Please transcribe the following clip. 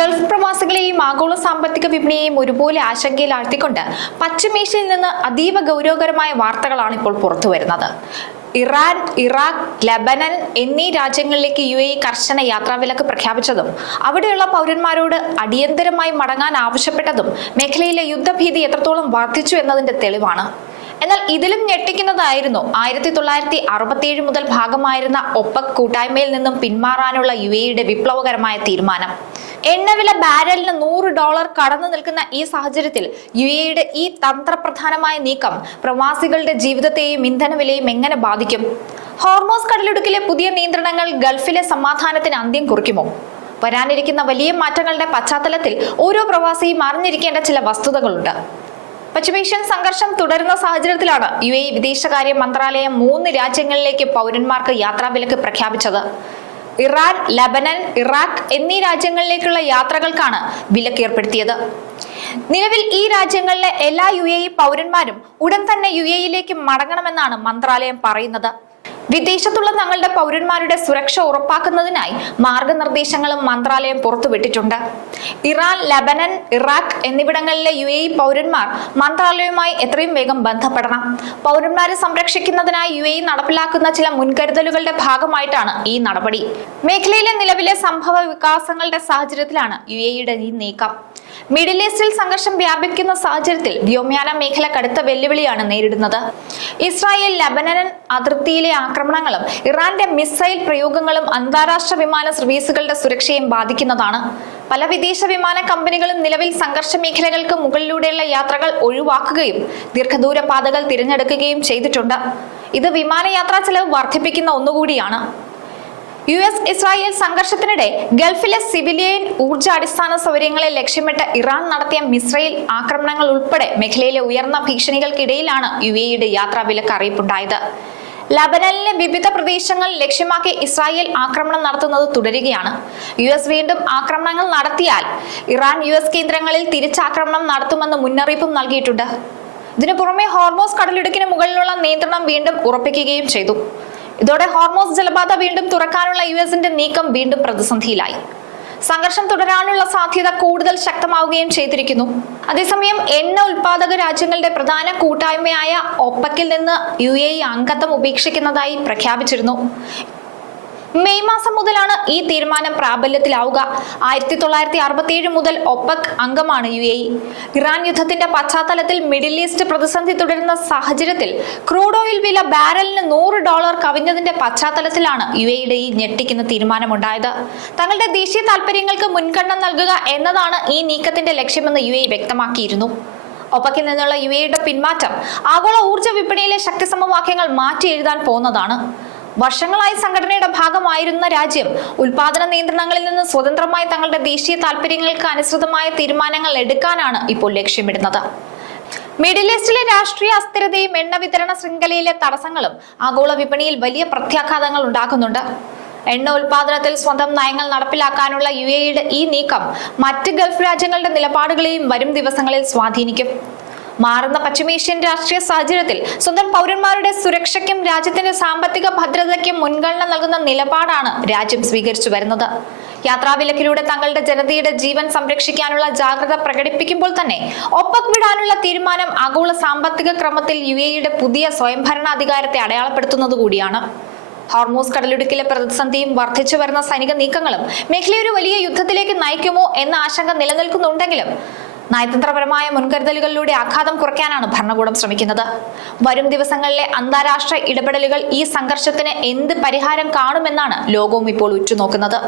Gulf പ്രവാസികളെയും ആഗോള സാമ്പത്തിക വിപണിയെയും ഒരുപോലെ ആശങ്കയിലാഴ്ത്തിക്കൊണ്ട് പശ്ചിമേഷ്യയിൽ നിന്ന് അതീവ ഗൗരവകരമായ വാർത്തകളാണ് ഇപ്പോൾ പുറത്തുവരുന്നത്. ഇറാൻ, ഇറാഖ്, ലബനൻ എന്നീ രാജ്യങ്ങളിലേക്ക് UAE കർശന യാത്രാവിലക്ക് പ്രഖ്യാപിച്ചതും അവിടെയുള്ള പൗരന്മാരോട് അടിയന്തരമായി മടങ്ങാൻ ആവശ്യപ്പെട്ടതും മേഖലയിലെ യുദ്ധഭീതി എത്രത്തോളം വർദ്ധിച്ചു എന്നതിന്റെ തെളിവാണ്. എന്നാൽ ഇതിലും ഞെട്ടിക്കുന്നതായിരുന്നു 1967 മുതൽ ഭാഗമായിരുന്ന ഒപെക് കൂട്ടായ്മയിൽ നിന്നും പിന്മാറാനുള്ള UAEയുടെ വിപ്ലവകരമായ തീരുമാനം. എണ്ണവില ബാരലിന് $100 കടന്നു നിൽക്കുന്ന ഈ സാഹചര്യത്തിൽ UAEയുടെ ഈ തന്ത്രപ്രധാനമായ നീക്കം പ്രവാസികളുടെ ജീവിതത്തെയും ഇന്ധനവിലയും എങ്ങനെ ബാധിക്കും? ഹോർമോസ് കടലിടുക്കിലെ പുതിയ നിയന്ത്രണങ്ങൾ ഗൾഫിലെ സമാധാനത്തിന് അന്ത്യം കുറിക്കുമോ? വരാനിരിക്കുന്ന വലിയ മാറ്റങ്ങളുടെ പശ്ചാത്തലത്തിൽ ഓരോ പ്രവാസിയും അറിഞ്ഞിരിക്കേണ്ട ചില വസ്തുതകളുണ്ട്. പശ്ചിമേഷ്യൻ സംഘർഷം തുടരുന്ന സാഹചര്യത്തിലാണ് UAE വിദേശകാര്യ മന്ത്രാലയം 3 രാജ്യങ്ങളിലേക്ക് പൗരന്മാർക്ക് യാത്രാവിലക്ക് പ്രഖ്യാപിച്ചത്. ഇറാൻ, ലബനൻ, ഇറാഖ് എന്നീ രാജ്യങ്ങളിലേക്കുള്ള യാത്രകൾക്കാണ് വിലക്ക് ഏർപ്പെടുത്തിയത്. നിലവിൽ ഈ രാജ്യങ്ങളിലെ എല്ലാ UAE പൗരന്മാരും ഉടൻ തന്നെ UAEയിലേക്ക് മടങ്ങണമെന്നാണ് മന്ത്രാലയം പറയുന്നത്. വിദേശത്തുള്ള തങ്ങളുടെ പൗരന്മാരുടെ സുരക്ഷ ഉറപ്പാക്കുന്നതിനായി മാർഗനിർദ്ദേശങ്ങളും മന്ത്രാലയം പുറത്തുവിട്ടിട്ടുണ്ട്. ഇറാൻ, ലബനൻ, ഇറാഖ് എന്നിവിടങ്ങളിലെ UAE പൗരന്മാർ മന്ത്രാലയവുമായി എത്രയും വേഗം ബന്ധപ്പെടണം. പൗരന്മാരെ സംരക്ഷിക്കുന്നതിനായി UAE നടപ്പിലാക്കുന്ന ചില മുൻകരുതലുകളുടെ ഭാഗമായിട്ടാണ് ഈ നടപടി. മേഖലയിലെ നിലവിലെ സംഭവ വികാസങ്ങളുടെ സാഹചര്യത്തിലാണ് UAEയുടെ ഈ നീക്കം. മിഡിൽ ഈസ്റ്റിൽ സംഘർഷം വ്യാപിക്കുന്ന സാഹചര്യത്തിൽ വ്യോമയാന മേഖല കടുത്ത വെല്ലുവിളിയാണ് നേരിടുന്നത്. ഇസ്രായേൽ ലബനൻ അതിർത്തിയിലെ ആക്രമണങ്ങളും ഇറാന്റെ മിസൈൽ പ്രയോഗങ്ങളും അന്താരാഷ്ട്ര വിമാന സർവീസുകളുടെ സുരക്ഷയും ബാധിക്കുന്നതാണ്. പല വിദേശ വിമാന കമ്പനികളും നിലവിൽ സംഘർഷ മേഖലകൾക്ക് മുകളിലൂടെയുള്ള യാത്രകൾ ഒഴിവാക്കുകയും ദീർഘദൂര പാതകൾ തിരഞ്ഞെടുക്കുകയും ചെയ്തിട്ടുണ്ട്. ഇത് വിമാനയാത്രാ ചെലവ് വർദ്ധിപ്പിക്കുന്ന ഒന്നുകൂടിയാണ്. US-ഇസ്രായേൽ സംഘർഷത്തിനിടെ ഗൾഫിലെ സിവിലിയൻ ഊർജ അടിസ്ഥാന സൗകര്യങ്ങളെ ലക്ഷ്യമിട്ട് ഇറാൻ നടത്തിയ മിസൈൽ ആക്രമണങ്ങൾ ഉൾപ്പെടെ മേഖലയിലെ ഉയർന്ന ഭീഷണികൾക്കിടയിലാണ് UAEയുടെ യാത്രാവിലക്ക് അറിയിപ്പുണ്ടായത്. ലബനനിലെ വിവിധ പ്രദേശങ്ങൾ ലക്ഷ്യമാക്കി ഇസ്രായേൽ ആക്രമണം നടത്തുന്നത് തുടരുകയാണ്. US വീണ്ടും ആക്രമണങ്ങൾ നടത്തിയാൽ ഇറാൻ US കേന്ദ്രങ്ങളിൽ തിരിച്ചാക്രമണം നടത്തുമെന്ന് മുന്നറിയിപ്പും നൽകിയിട്ടുണ്ട്. ഇതിനു പുറമെ ഹോർമോസ് കടലിടുക്കിന് മുകളിലുള്ള നിയന്ത്രണം വീണ്ടും ഉറപ്പിക്കുകയും ചെയ്തു. ഇതോടെ ഹോർമോസ് ജലപാത വീണ്ടും തുറക്കാനുള്ള USന്റെ നീക്കം വീണ്ടും പ്രതിസന്ധിയിലായി. സംഘർഷം തുടരാനുള്ള സാധ്യത കൂടുതൽ ശക്തമാവുകയും ചെയ്തിരിക്കുന്നു. അതേസമയം എണ്ണ ഉൽപാദക രാജ്യങ്ങളുടെ പ്രധാന കൂട്ടായ്മയായ ഒപെക്കിൽ നിന്ന് UAE അംഗത്വം ഉപേക്ഷിക്കുന്നതായി പ്രഖ്യാപിച്ചിരുന്നു. മെയ് മാസം മുതലാണ് ഈ തീരുമാനം പ്രാബല്യത്തിലാവുക. 1967 മുതൽ ഒപെക് അംഗമാണ് UAE. ഇറാൻ യുദ്ധത്തിന്റെ പശ്ചാത്തലത്തിൽ മിഡിൽ ഈസ്റ്റ് പ്രതിസന്ധി തുടരുന്ന സാഹചര്യത്തിൽ ക്രൂഡ് ഓയിൽ വില ബാരലിന് $100 കവിഞ്ഞതിന്റെ പശ്ചാത്തലത്തിലാണ് UAEയുടെ ഈ ഞെട്ടിക്കുന്ന തീരുമാനമുണ്ടായത്. തങ്ങളുടെ ദേശീയ താൽപര്യങ്ങൾക്ക് മുൻഗണന നൽകുക എന്നതാണ് ഈ നീക്കത്തിന്റെ ലക്ഷ്യമെന്ന് UAE വ്യക്തമാക്കിയിരുന്നു. ഒപെക്കിൽ നിന്നുള്ള UAEയുടെ പിന്മാറ്റം ആഗോള ഊർജ്ജ വിപണിയിലെ ശക്തി സമവാക്യങ്ങൾ മാറ്റി എഴുതാൻ പോകുന്നതാണ്. വർഷങ്ങളായി സംഘടനയുടെ ഭാഗമായിരുന്ന രാജ്യം ഉൽപാദന നിയന്ത്രണങ്ങളിൽ നിന്ന് സ്വതന്ത്രമായി തങ്ങളുടെ ദേശീയ താൽപര്യങ്ങൾക്ക് അനുസൃതമായ തീരുമാനങ്ങൾ എടുക്കാനാണ് ഇപ്പോൾ ലക്ഷ്യമിടുന്നത്. മിഡിൽ ഈസ്റ്റിലെ രാഷ്ട്രീയ അസ്ഥിരതയും എണ്ണ വിതരണ ശൃംഖലയിലെ തടസ്സങ്ങളും ആഗോള വിപണിയിൽ വലിയ പ്രത്യാഘാതങ്ങൾ ഉണ്ടാക്കുന്നുണ്ട്. എണ്ണ ഉൽപാദനത്തിൽ സ്വന്തം നയങ്ങൾ നടപ്പിലാക്കാനുള്ള UAEയുടെ ഈ നീക്കം മറ്റ് ഗൾഫ് രാജ്യങ്ങളുടെ നിലപാടുകളെയും വരും ദിവസങ്ങളിൽ സ്വാധീനിക്കും. മാറുന്ന പശ്ചിമേഷ്യൻ രാഷ്ട്രീയ സാഹചര്യത്തിൽ സ്വന്തം പൗരന്മാരുടെ സുരക്ഷയ്ക്കും രാജ്യത്തിന്റെ സാമ്പത്തിക ഭദ്രതയ്ക്കും മുൻഗണന നൽകുന്ന നിലപാടാണ് രാജ്യം സ്വീകരിച്ചു വരുന്നത്. യാത്രാവിലക്കിലൂടെ തങ്ങളുടെ ജനതയുടെ ജീവൻ സംരക്ഷിക്കാനുള്ള ജാഗ്രത പ്രകടിപ്പിക്കുമ്പോൾ തന്നെ ഒപെക് വിടാനുള്ള തീരുമാനം ആഗോള സാമ്പത്തിക ക്രമത്തിൽ UAEയുടെ പുതിയ സ്വയംഭരണാധികാരത്തെ അടയാളപ്പെടുത്തുന്നത് കൂടിയാണ്. ഹോർമോസ് കടലിടുക്കിലെ പ്രതിസന്ധിയും വർദ്ധിച്ചു വരുന്ന സൈനിക നീക്കങ്ങളും മേഖലയെ ഒരു വലിയ യുദ്ധത്തിലേക്ക് നയിക്കുമോ എന്ന ആശങ്ക നിലനിൽക്കുന്നുണ്ടെങ്കിലും നയതന്ത്രപരമായ മുൻകരുതലുകളിലൂടെ ആഘാതം കുറയ്ക്കാനാണ് ഭരണകൂടം ശ്രമിക്കുന്നത്. വരും ദിവസങ്ങളിലെ അന്താരാഷ്ട്ര ഇടപെടലുകൾ ഈ സംഘർഷത്തിന് എന്ത് പരിഹാരം കാണുമെന്നാണ് ലോകവും ഇപ്പോൾ ഉറ്റുനോക്കുന്നത്.